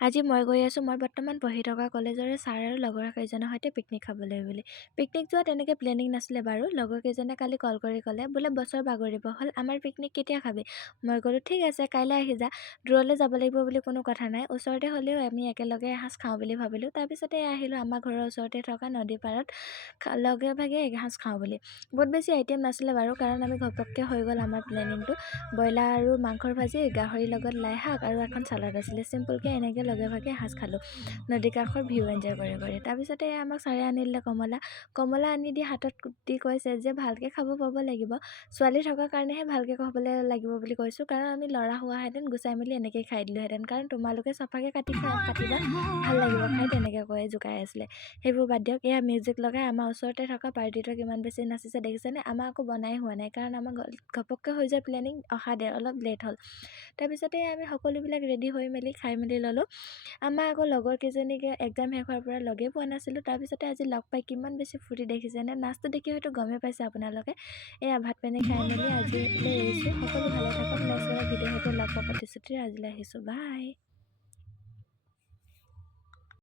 আজি মই গৈ আছোঁ মই বৰ্তমান পঢ়ি থকা কলেজৰে ছাৰ আৰু লগৰ কেইজনৰ সৈতে পিকনিক খাবলৈ বুলি। পিকনিক যোৱা তেনেকৈ প্লেনিং নাছিলে বাৰু। লগৰ কেইজনে কালি কল কৰি ক'লে বোলে বছৰ বাগৰিব হ'ল, আমাৰ পিকনিক কেতিয়া খাবি? মই ক'লোঁ ঠিক আছে কাইলৈ আহি যা। দূৰলৈ যাব লাগিব বুলি কোনো কথা নাই, ওচৰতে হ'লেও আমি একেলগে এসাঁজ খাওঁ বুলি ভাবিলোঁ। তাৰপিছতে আহিলোঁ আমাৰ ঘৰৰ ওচৰতে থকা নদী পাৰত লগে ভাগে এসাঁজ খাওঁ বুলি। বহুত বেছি আইটেম নাছিলে বাৰু, কাৰণ আমি ঘপককৈ হৈ গ'ল আমাৰ প্লেনিংটো। ব্ৰইলাৰ আৰু মাংসৰ ভাজি, গাহৰিৰ লগত লাই শাক আৰু এখন চালাড আছিলে। চিম্পুলকৈ এনেকৈ লগে ভাগে এসাঁজ খালোঁ নদী কাষৰ ভিউ এনজয় কৰি। তাৰপিছতে আমাক ছাৰে আনি দিলে কমলা আনি দি হাতত দি কৈছে যে ভালকৈ খাব পাব লাগিব, ছোৱালী থকাৰ কাৰণেহে ভালকৈ খাবলৈ লাগিব বুলি কৈছোঁ, কাৰণ আমি ল'ৰা হোৱাহেঁতেন গুচাই মেলি এনেকৈ খাই দিলোঁহেঁতেন, কাৰণ তোমালোকে চফাকৈ কাটিবা ভাল লাগিব খাই, তেনেকৈ কৈ জোকাই আছিলে। সেইবোৰ বাদ দিয়ক, এয়া মিউজিক লগাই আমাৰ ওচৰতে থকা পাৰ্টিটো কিমান বেছি নাচিছে দেখিছেনে? আমাৰ আকৌ বনাই হোৱা নাই, কাৰণ আমাৰ ঘপককৈ হৈ যোৱা প্লেনিং অলপ লেট হ'ল। তাৰপিছতে আমি সকলোবিলাক ৰেডি হৈ মেলি খাই মেলি ল'লোঁ। আমাৰ আকৌ লগৰ কেইজনীকে এক্সাম শেষ হোৱাৰ পৰা লগেই পোৱা নাছিলোঁ। তাৰপিছতে আজি লগ পাই কিমান বেছি ফূৰ্তি দেখিছেনে? নাচটো দেখি হয়তো গমেই পাইছে আপোনালোকে। এয়া ভাত পানী খাই মেলি আজিলৈ এৰিছোঁ। সকলো ভালে থাকক, নেক্সট এটা ভিডিঅ'ৰ সৈতে লগ পোৱাৰ প্ৰতিশ্ৰুতিৰে আজিলৈ আহিছোঁ, বাই।